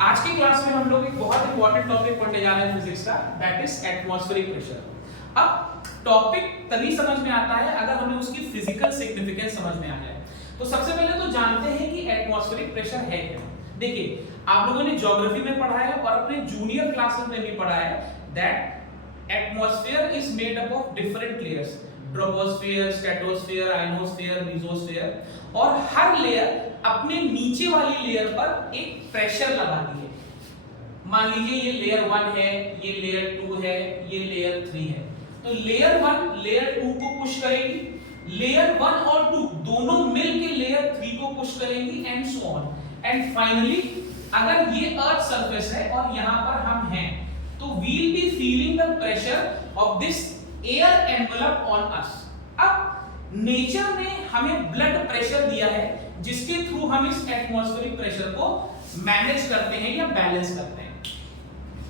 आज की क्लास में हम लोग एक बहुत इंपॉर्टेंट टॉपिक पढ़ने जा रहे हैं फिजिक्स का, दैट इज एटमॉस्फेरिक प्रेशर। अब टॉपिक तभी समझ में आता है अगर हमें उसकी फिजिकल सिग्निफिकेंस समझ में आ जाए। तो सबसे पहले तो जानते हैं कि एटमॉस्फेरिक प्रेशर है क्या। देखिए, आप लोगों ने ज्योग्राफी में पढ़ा है और अपने जूनियर क्लासेस में भी पढ़ा है that atmosphere is made up of different layers, troposphere, stratosphere, ionosphere, mesosphere, और हर लेयर अपने नीचे वाली लेयर पर एक प्रेशर लगाती है। मान लीजिए ये लेयर 1 है, ये लेयर 2 है, ये लेयर 3 है। तो लेयर 1 लेयर 2 को पुश करेगी, लेयर 1 और 2 दोनों मिलकर लेयर 3 को पुश करेंगी and so on. And finally अगर ये अर्थ सरफेस है और यहां पर हम हैं, तो we will be feeling the pressure of this air envelope on us. अब नेचर ने हमें ब्लड प्रेशर दिया है जिसके थ्रू हम इस एटमॉस्फेरिक प्रेशर को मैनेज करते हैं या बैलेंस करते हैं।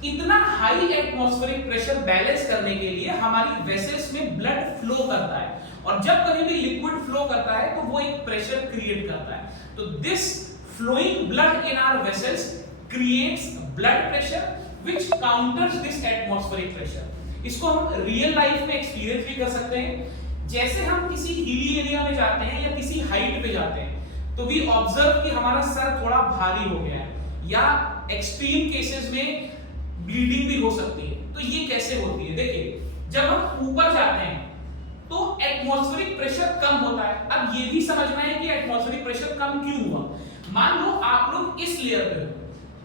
इतना हाई एटमॉस्फेरिक प्रेशर बैलेंस करने के लिए हमारी वेसल्स में ब्लड फ्लो करता है, और जब कभी भी लिक्विड फ्लो करता है तो वो एक प्रेशर क्रिएट करता है। तो this flowing blood in our vessels creates blood pressure which counters this atmospheric pressure. इसको हम रियल लाइफ में एक्सपीरियंस भी कर सकते हैं। जैसे हम किसी हिली एरिया में जाते हैं या किसी हाइट पे जाते हैं तो वी ऑब्जर्व कि हमारा सर थोड़ा भारी हो गया है, या एक्सट्रीम केसेस में ब्लीडिंग भी हो सकती है। तो ये कैसे होती है? देखिए, जब हम ऊपर जाते हैं तो एटमॉस्फेरिक प्रेशर कम होता है। अब ये भी समझना है कि एटमॉस्फेरिक प्रेशर कम क्यों हुआ। मान लो आप लोग इस लेयर पे हो,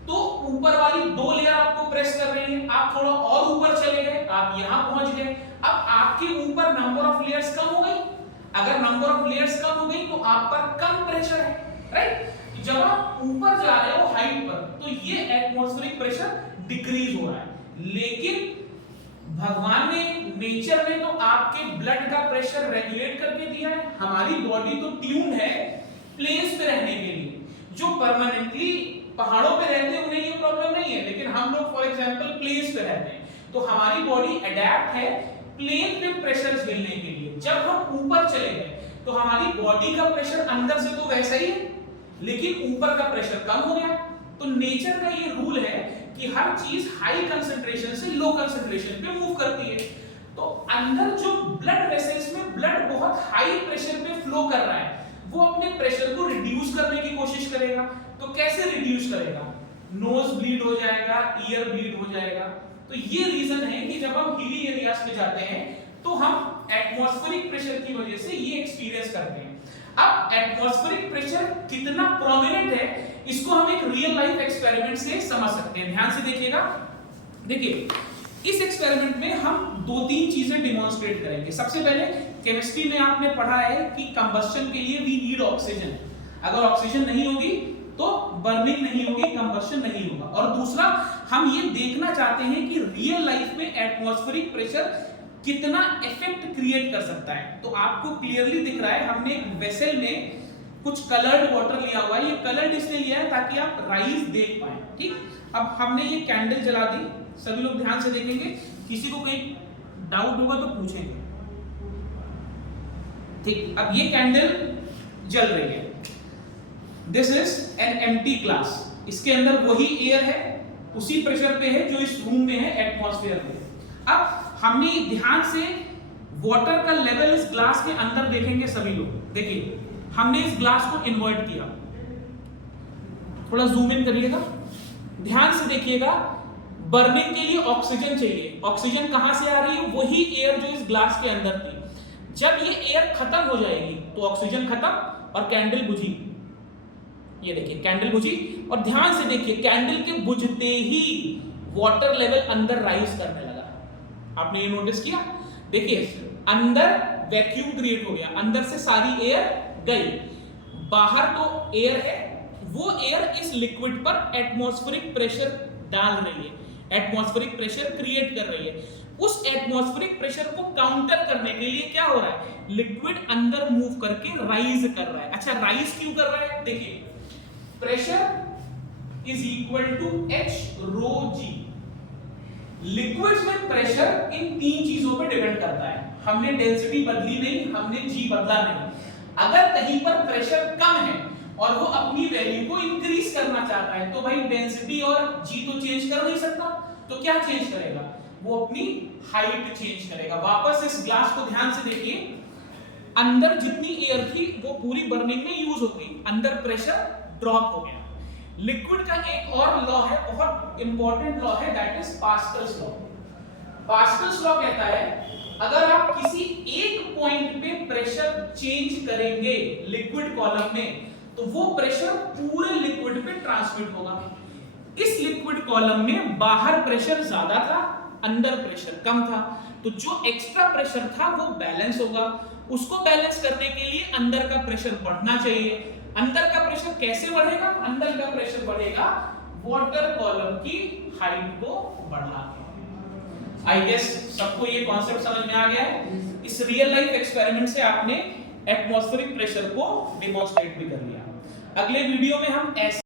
तो ऊपर वाली 2 लेयर आपको प्रेस कर रही है, आप थोड़ा और ऊपर चले गए, आप यहां पहुंच गए। अब आपके ऊपर नंबर ऑफ लेयर्स कम हो गई। अगर नंबर ऑफ लेयर्स कम हो गई तो आप पर कम प्रेशर है, राइट। जब आप ऊपर जा रहे हो हाइट पर, तो ये एटमॉस्फेरिक प्रेशर डिक्रीज हो रहा है। लेकिन भगवान ने, नेचर ने तो आपके ब्लड का प्रेशर रेगुलेट करके दिया है। हमारी बॉडी तो ट्यून है प्लेस पे रहने के लिए। जो परमानेंटली पहाड़ों पे रहते हैं उन्हें ये प्रॉब्लम नहीं है, लेकिन हम लोग फॉर एग्जांपल प्लेस पे रहते हैं, तो हमारी बॉडी अडैप्ट है प्लेन पे प्रेशर झेलने के लिए। जब हम ऊपर चले गए तो हमारी बॉडी का प्रेशर अंदर से तो वैसा ही है, लेकिन ऊपर का प्रेशर कम हो गया। तो नेचर का ये रूल है कि हर चीज हाई कंसंट्रेशन से लो कंसंट्रेशन पे मूव करती है। तो अंदर जो ब्लड वेसल्स में ब्लड बहुत हाई प्रेशर पे फ्लो कर रहा है, वो अपने प्रेशर को रिड्यूस करने की कोशिश करेगा। तो कैसे रिड्यूस करेगा? नोज ब्लीड हो जाएगा, ईयर ब्लीड हो जाएगा। तो ये रीजन है कि जब हम हिली एरियाज पे जाते हैं तो हम एटमॉस्फेरिक प्रेशर की वजह से ये एक्सपीरियंस करते हैं। अब एटमॉस्फेरिक प्रेशर कितना प्रोमिनेंट है, इसको हम एक रियल लाइफ एक्सपेरिमेंट से समझ सकते हैं। ध्यान से देखिएगा। देखिए, इस एक्सपेरिमेंट में हम 2-3 चीजें डेमोंस्ट्रेट करेंगे। सबसे पहले, केमिस्ट्री में आपने पढ़ा है कि कंबस्शन के लिए वी नीड ऑक्सीजन। अगर ऑक्सीजन नहीं होगी तो बर्निंग नहीं होगी, कंबस्शन नहीं होगा। और दूसरा, हम ये देखना चाहते हैं कि रियल लाइफ में एटमॉस्फेरिक प्रेशर कितना इफेक्ट क्रिएट कर सकता है। तो आपको क्लियरली दिख रहा है, हमने एक वेसल में कुछ कलर्ड वाटर लिया हुआ है। ये कलर्ड इसलिए लिया है ताकि आप राइज देख पाए, ठीक। अब हमने ये कैंडल जला दी, सभी लोग ध्यान से देखेंगे, किसी को कहीं डाउट होगा तो पूछेंगे, ठीक। अब ये कैंडल जल रही है, this is an empty glass. इसके अंदर वही एयर है, उसी प्रेशर पे है जो इस रूम में है, एटमॉस्फेयर में। अब हमने ध्यान से वाटर का लेवल इस ग्लास के अंदर देखेंगे सभी लोग। देखिए, हमने इस ग्लास को इन्वर्ट किया, थोड़ा जूम इन करिएगा, ध्यान से देखिएगा। बर्निंग के लिए ऑक्सीजन चाहिए। ऑक्सीजन कहां से आ रही है? वही एयर जो इस ग्लास के अंदर थी। जब ये एयर खत्म हो जाएगी तो ऑक्सीजन खत्म और कैंडल बुझी। ये देखिए, कैंडल बुझी, और ध्यान से देखिए, कैंडल के बुझते ही वाटर लेवल अंदर राइज करने लगा। आपने ये नोटिस किया? देखिए, अंदर वैक्यूम क्रिएट हो गया, अंदर से सारी एयर गई, बाहर तो एयर है, वो एयर इस लिक्विड पर एटमॉस्फेरिक प्रेशर डाल रही है, एटमॉस्फेरिक प्रेशर क्रिएट कर रही है। उस एटमॉस्फेरिक प्रेशर को काउंटर करने के लिए क्या हो रहा है? लिक्विड अंदर मूव करके राइज कर रहा है। अच्छा, राइज क्यों कर रहा है? देखिए, pressure is equal to H rho G। Liquids में प्रेशर इन 3 चीजों पे डिपेंड करता है। हमने डेंसिटी बदली नहीं, हमने G बदला नहीं। अगर कहीं पर प्रेशर कम है और वो अपनी वैल्यू को इंक्रीज करना चाहता है, तो भाई डेंसिटी और जी तो चेंज कर नहीं सकता, तो क्या चेंज करेगा, वो अपनी हाइट चेंज करेगा। वापस इस ग्लास को ध्यान से देखिए, अंदर जितनी एयर थी वो पूरी बर्निंग में यूज हो गई, अंदर प्रेशर ड्रॉप हो गया। लिक्विड का एक और लॉ है, बहुत इंपॉर्टेंट लॉ है, that is Pascal's law. Pascal's law कहता है अगर आप किसी एक पॉइंट पे प्रेशर चेंज करेंगे लिक्विड कॉलम में, तो वो प्रेशर पूरे लिक्विड पे ट्रांसमिट होगा। इस लिक्विड कॉलम में बाहर प्रेशर ज्यादा था, अंदर प्रेशर कम था, तो जो एक्स्ट्रा प्रेशर था वो बैलेंस होगा। उसको बैलेंस करने के लिए अंदर का प्रेशर बढ़ना चाहिए। अंदर का प्रेशर कैसे बढ़ेगा, अंदर का प्रेशर बढ़ेगा वाटर कॉलम की हाइट को बढ़ा के। आई गेस सबको ये कॉन्सेप्ट समझ में आ गया है। इस रियल लाइफ एक्सपेरिमेंट से आपने एटमॉस्फेरिक प्रेशर को डेमोंस्ट्रेट भी कर लिया। अगले वीडियो में हम ऐसे